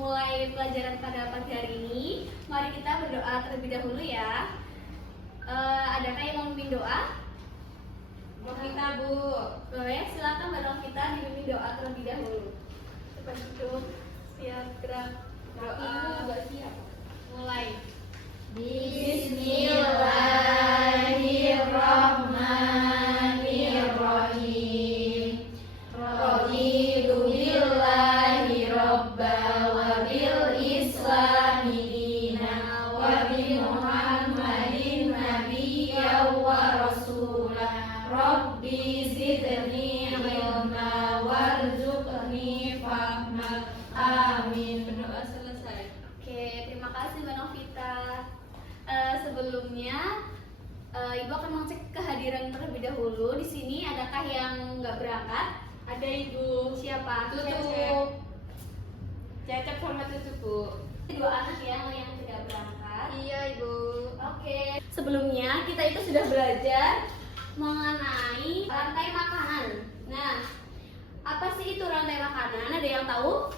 memulai pelajaran pada pagi hari ini, mari kita berdoa terlebih dahulu ya. Adakah yang mau memimpin doa? Kita Bu. Boleh, silakan bareng kita dipimpin doa terlebih dahulu. Cepat duduk, siap gerak. Doa juga siap. Mulai. Bismillahirrahmanirrahim. Raditu billahi robba wa bil islami dina wa bi Muhammadin nabiyya wa rasulah. Rabbi zidni ilma warzuqni fahma. Amin. Berdoa selesai. Oke, terima kasih Mbak Novita. Sebelumnya Ibu akan mengecek kehadiran terlebih dahulu. Di sini adakah yang nggak berangkat? Ada Ibu. Siapa? Tutup. Cecep sama Tutup Bu. Dua anak yang tidak berangkat. Iya Ibu. Oke. Sebelumnya kita itu sudah belajar mengenai rantai makanan. Nah, apa sih itu rantai makanan? Ada yang tahu?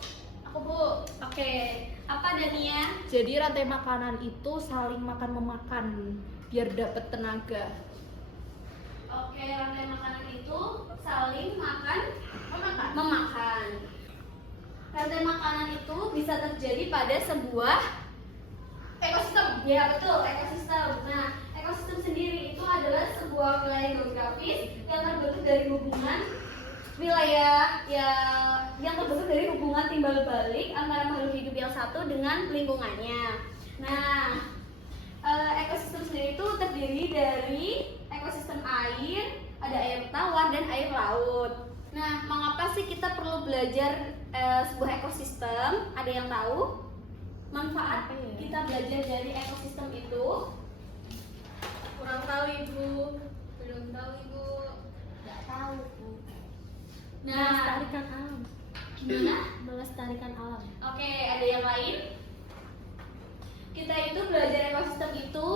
Aku Bu. Oke. Apa Dania? Jadi rantai makanan itu saling makan-memakan biar dapat tenaga. Oke, rantai makanan itu saling memakan. Rantai makanan itu bisa terjadi pada sebuah ekosistem. Ya betul, ekosistem. Nah, ekosistem sendiri itu adalah sebuah wilayah geografis yang terbentuk dari hubungan wilayah yang terbentuk dari hubungan timbal balik antara makhluk hidup yang satu dengan lingkungannya. Nah, ekosistem sendiri itu terdiri dari ekosistem air, ada air tawar dan air laut. Nah, mengapa sih kita perlu belajar sebuah ekosistem? Ada yang tahu manfaat kita belajar dari ekosistem itu? Kurang tahu Ibu. Belum tahu Ibu. Nggak tahu Bu. Nah, Melestarikan alam. gimana? Melestarikan alam. Oke, ada yang lain? Kita itu belajar ekosistem itu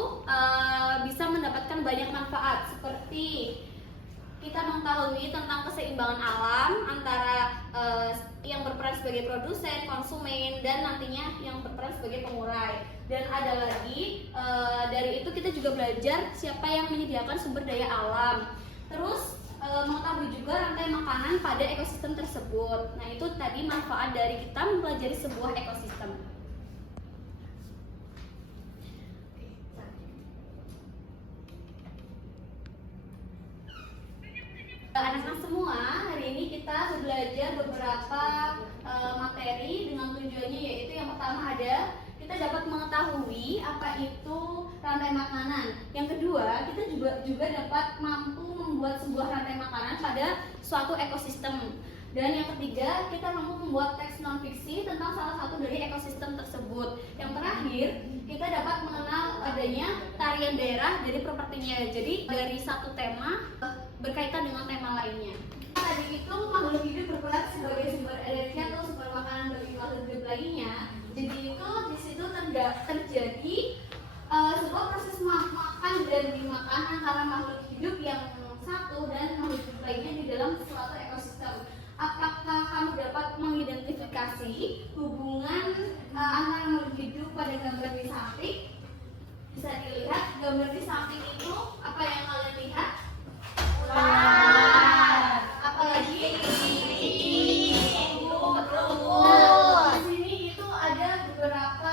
bisa mendapatkan banyak manfaat, seperti kita mengetahui tentang keseimbangan alam antara yang berperan sebagai produsen, konsumen, dan nantinya yang berperan sebagai pengurai. Dan ada lagi dari itu kita juga belajar siapa yang menyediakan sumber daya alam. Terus mengetahui juga rantai makanan pada ekosistem tersebut. Nah, itu tadi manfaat dari kita mempelajari sebuah ekosistem. Anak-anak semua, hari ini kita belajar beberapa materi dengan tujuannya, yaitu yang pertama ada kita dapat mengetahui apa itu rantai makanan. Yang kedua, kita juga dapat mampu membuat sebuah rantai makanan pada suatu ekosistem. Dan yang ketiga, kita mampu membuat teks non fiksi tentang salah satu dari ekosistem tersebut. Yang terakhir, kita dapat mengenal adanya tarian daerah dari propertinya. Jadi dari satu tema berkaitan dengan tema lainnya. Tadi itu makhluk hidup berperan sebagai sumber energi atau sumber makanan bagi makhluk hidup lainnya. Jadi itu di situ terjadi sebuah proses makan dan dimakan antara makhluk hidup yang satu dan makhluk hidup lainnya di dalam suatu ekosistem. Apakah kamu dapat mengidentifikasi hubungan antara makhluk hidup pada gambar di samping? Bisa dilihat gambar di samping itu apa yang kalian lihat? Ular. Apalagi rumput. Di sini itu ada beberapa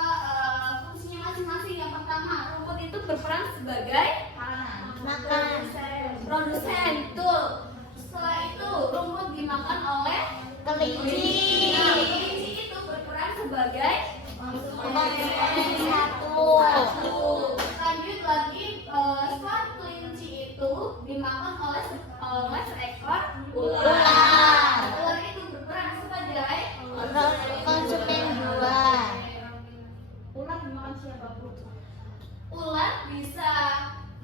fungsinya masing-masing. Yang pertama, rumput itu berperan sebagai produsen, betul. Setelah itu rumput dimakan oleh kelinci. Nah, kelinci itu berperan sebagai satu. Lanjut lagi, setelah kelinci itu dimakan oleh seekor ular. Ular itu berperan sebagai Konsumen buah. ular dimakan siapa Bu? Ular bisa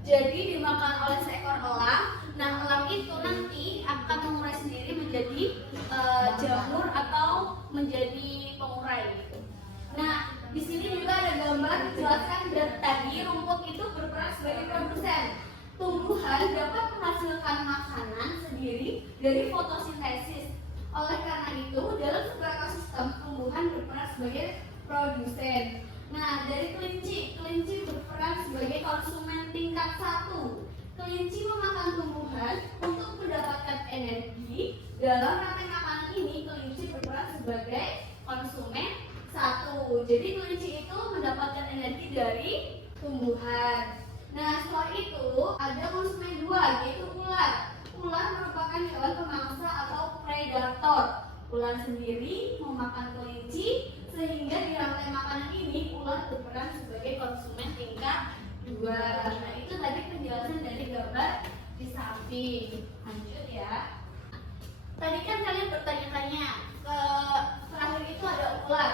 jadi dimakan oleh seekor elang. Nah, elang itu nanti akan mengurai sendiri menjadi jamur atau menjadi pengurai gitu. Nah, di sini juga ada gambar menjelaskan dari tadi rumput itu berperan sebagai produsen. Tumbuhan dapat menghasilkan makanan sendiri dari fotosintesis. Oleh karena itu, dalam sebuah ekosistem tumbuhan berperan sebagai produsen. Nah, dari kelinci berperan sebagai konsumen tingkat 1. Kelinci memakan tumbuhan untuk mendapatkan energi. Dalam rantai makanan ini, kelinci berperan sebagai konsumen 1. Jadi kelinci itu mendapatkan energi dari tumbuhan. Nah, setelah itu ada konsumen 2, yaitu ular. Ular merupakan hewan pemangsa atau predator. Ular sendiri memakan kelinci, sehingga di rantai makanan ini ular berperan sebagai konsumen tingkat 2. Nah, itu tadi penjelasan dari gambar di samping. Lanjut ya. Tadi kan kalian bertanya-tanya, terakhir itu ada ular.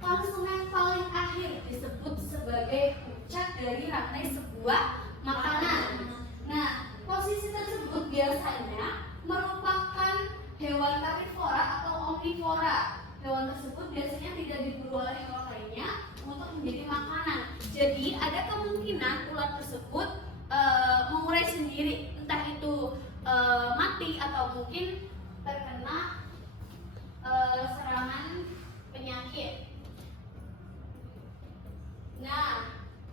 Konsumen paling akhir disebut sebagai puncak dari rantai sebuah makanan. Nah, posisi tersebut biasanya merupakan hewan karnivora atau omnivora. Hewan tersebut biasanya tidak diburu oleh hewan lainnya untuk menjadi makanan. Jadi ada kemungkinan ular tersebut mengurai sendiri, entah itu mati atau mungkin terkena serangan penyakit. Nah,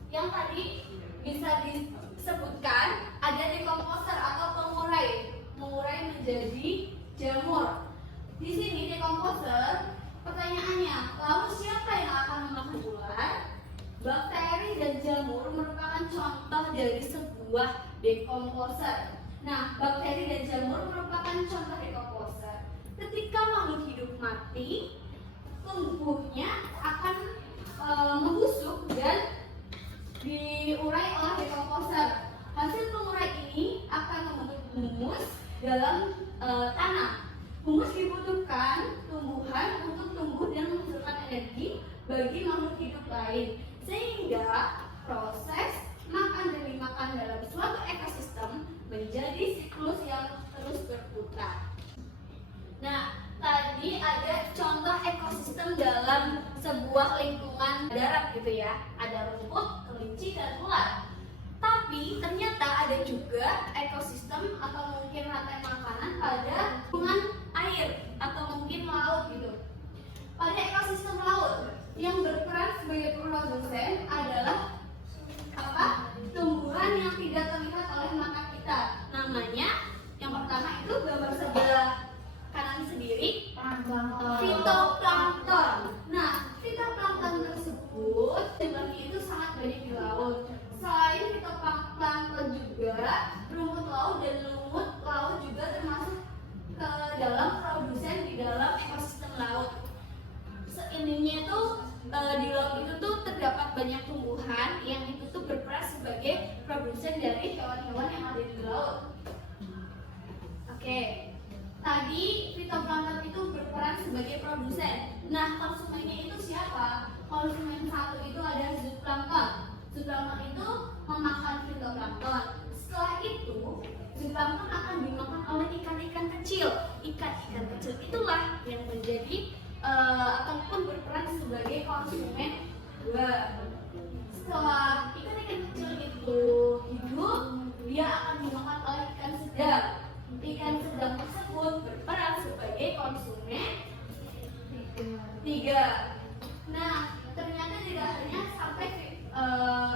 yang tadi bisa disebutkan ada dekomposer atau mengurai menjadi jamur. Di sini dekomposer, pertanyaannya, lalu siapa yang akan memakan ular? Bakteri dan jamur merupakan contoh dari sebuah dekomposer. Nah, bakteri dan jamur merupakan contoh dekomposer. Ketika makhluk hidup mati, tubuhnya akan membusuk dan diurai oleh dekomposer. Hasil pengurai ini akan membentuk humus dalam tanah. Humus dibutuhkan tumbuhan untuk tumbuh dan menghasilkan energi bagi makhluk hidup lain, sehingga proses makan dan dimakan dalam suatu ekosistem menjadi siklus yang terus berputar. Nah, tadi ada contoh ekosistem dalam sebuah lingkungan darat gitu ya. Ada rumput, kelinci, dan ular. Tapi ternyata ada juga ekosistem atau mungkin rantai makanan pada lingkungan air atau mungkin laut gitu. Pada ekosistem laut yang berperan sebagai produsen adalah apa? Tumbuhan yang tidak terlihat oleh mata kita. Namanya yang pertama itu gambar sebelah kanan sendiri, fitoplankton. Nah, fitoplankton tersebut jumlahnya itu sangat banyak di laut. Selain fitoplankton juga rumput laut dan lumut laut juga termasuk ke dalam produsen di dalam ekosistem laut. Seininya itu di laut itu tuh terdapat banyak tumbuhan yang itu tuh berperan sebagai produsen dari hewan-hewan yang ada di laut. Oke, tadi fitoplankton itu berperan sebagai produsen. Nah, konsumennya itu siapa? Konsumen satu itu ada zooplankton. Zooplankton itu memakan fitoplankton. Setelah itu, zooplankton akan dimakan oleh ikan-ikan kecil. Ikan-ikan kecil itulah yang menjadi ataupun berperan sebagai konsumen 2. Setelah ikan-ikan kecil itu hidup, dia akan dimakan oleh ikan sedang. Ikan sedang tersebut berperan sebagai konsumen 3. Nah, ternyata tidak hanya sampai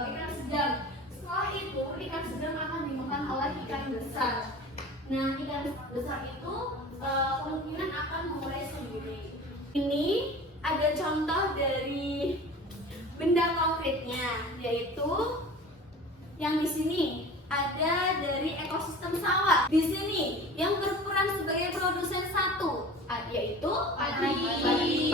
ikan sedang. Setelah itu, ikan sedang akan dimakan oleh ikan besar. Nah, ikan besar itu kemungkinan akan mengurai sendiri. Ini ada contoh dari benda konkretnya, yaitu yang di sini ada dari ekosistem sawah. Di sini yang berperan sebagai produsen 1 yaitu padi.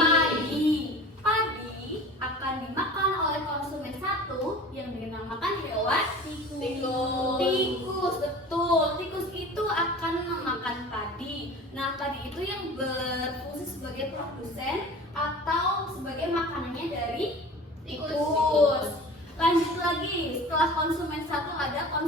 Padi akan dimakan oleh konsumen 1 yang dinamakan hewan tikus. Betul, tikus itu akan memakan padi. Nah, padi itu yang berfungsi sebagai produsen atau sebagai makanannya dari tikus. Lanjut lagi, setelah konsumen 1 ada konsumen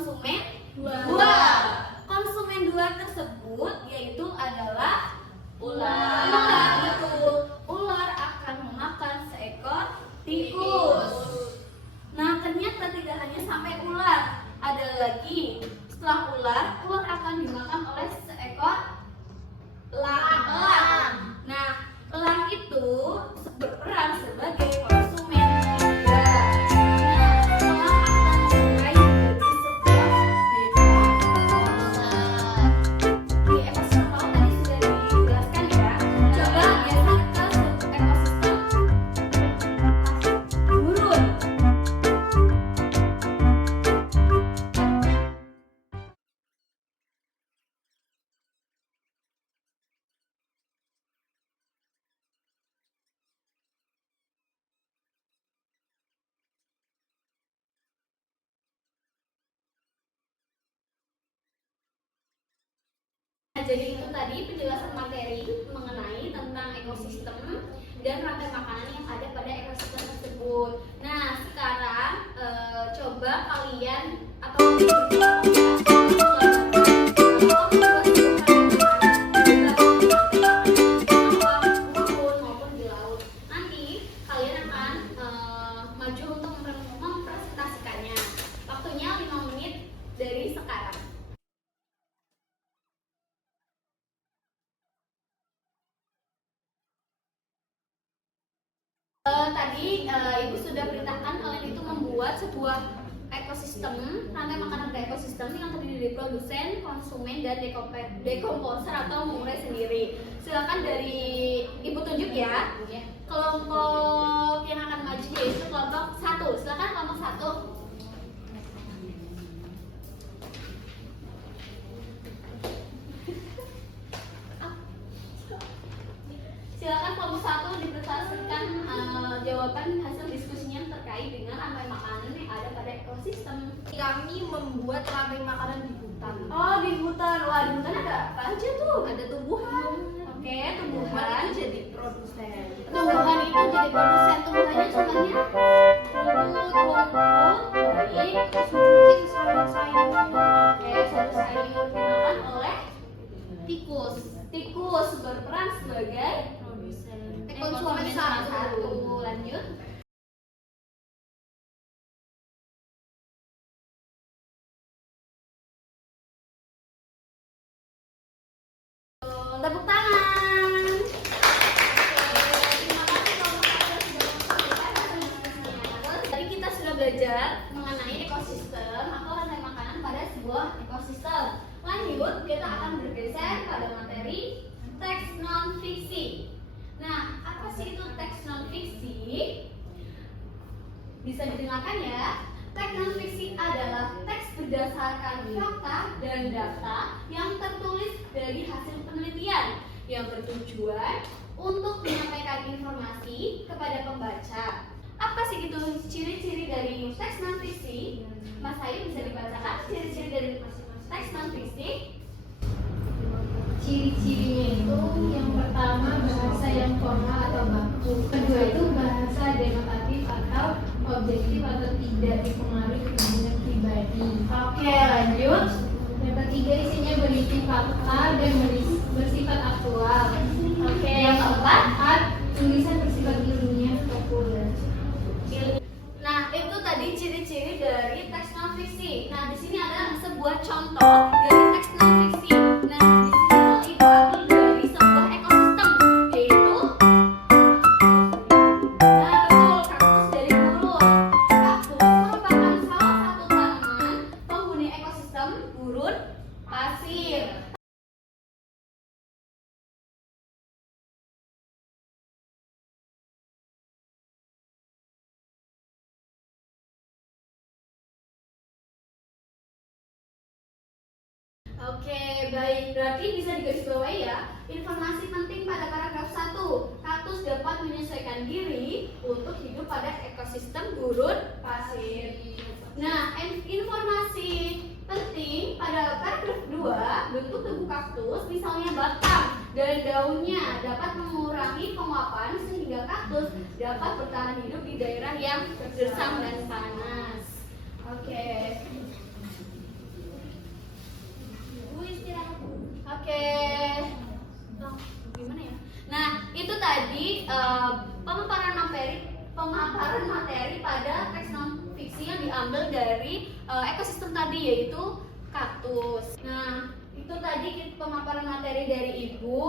jadi itu tadi penjelasan materi mengenai tentang ekosistem dan rantai makanan yang ada pada ekosistem tersebut. Nah, sekarang coba kalian atau maupun di laut. Nanti kalian akan maju untuk mempresentasikannya. Waktunya 5 menit dari sekarang. Tadi Ibu sudah perintahkan kalian itu membuat sebuah ekosistem, rantai makanan ekosistem yang terdiri dari produsen, konsumen, dan dekomposer atau mengurai sendiri. Silakan dari Ibu tunjuk ya. Kelompok yang akan maju yaitu kelompok 1. Silakan kelompok 1. Silakan kelompok 1 dipresentasikan jawaban hasil diskusinya terkait dengan rantai makanan yang ada pada ekosistem. Kami membuat rantai makanan di hutan. Oh, di hutan. Wah, di hutan ada apa aja tuh? Ada tumbuhan. Oke, Tumbuhan tumbuhan. itu jadi produsen. Tumbuhan itu jadi produsen. Tumbuhannya contohnya rumput, baik, Terus mungkin sayur-sayur. oke, sayur dimakan oleh tikus. Tikus berperan sebagai Produsen. konsumen salah satu. Lanjut. Tepuk tangan. Terima kasih kelompok satu sudah memperhatikan hasil diskusinya. Tadi kita sudah belajar mengenai ekosistem atau rantai makanan pada sebuah ekosistem. Lanjut, kita akan bergeser pada materi teks non fiksi. Nah, apa sih itu teks non fiksi? Bisa didengarkan ya. Teks non fiksi adalah teks berdasarkan fakta dan data yang tertulis dari hasil penelitian yang bertujuan untuk menyampaikan informasi kepada pembaca. Apa sih itu ciri-ciri dari teks non fiksi? Mas Ayu bisa dibacakan ciri-ciri dari teks non fiksi? Ciri-cirinya itu yang pertama bahasa yang formal atau baku, kedua itu bahasa denotatif atau objektif atau tidak dipengaruhi kepentingan pribadi. Oke, lanjut. Yang ketiga isinya berisi fakta dan bersifat aktual. Oke, yang keempat. Tulisan bersifat ilmiah populer. Nah, itu tadi ciri-ciri dari teks non fiksi. Nah, di sini ada sebuah contoh dari teks non fiksi. Nah, di sini itu ambil dari sebuah ekosistem, yaitu betul, kaktus dari gurun. Kaktus merupakan salah satu tanaman penghuni ekosistem gurun pasir. Oke, baik. Berarti bisa digarisbawahi ya. Informasi penting pada paragraf 1. Kaktus dapat menyesuaikan diri untuk hidup pada ekosistem gurun pasir. Nah, informasi penting pada paragraf 2, bentuk tubuh kaktus, misalnya batang dan daunnya dapat mengurangi penguapan sehingga kaktus dapat bertahan hidup di daerah yang gersang dan panas. Oke. Oke. Oh, gimana ya? Nah, itu tadi pemaparan materi pada teks non fiksi yang diambil dari ekosistem tadi, yaitu kaktus. Nah, itu tadi pemaparan materi dari Ibu.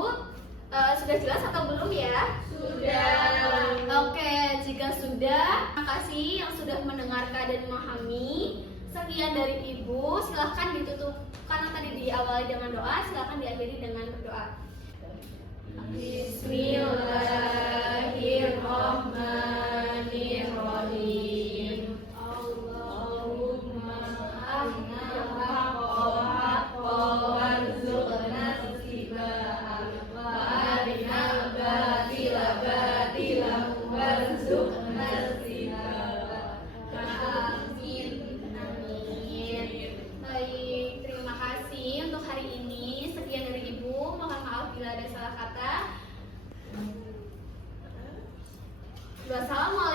Sudah jelas atau belum ya? Sudah. Oke, jika sudah, terima kasih yang sudah mendengarkan dan memahami. Sekian dari Ibu, silahkan ditutup karena tadi diawali dengan doa, silahkan diakhiri dengan berdoa. Bismillahirrahmanirrahim. Allahumma arina al-haqqa haqqan warzuqna ittiba'ah wa arina al-batila batilan warzuqna ijtinabah. Amin. Amin. Baik, terima kasih untuk hari ini. Sekian dari Ibu. Wassalamualaikum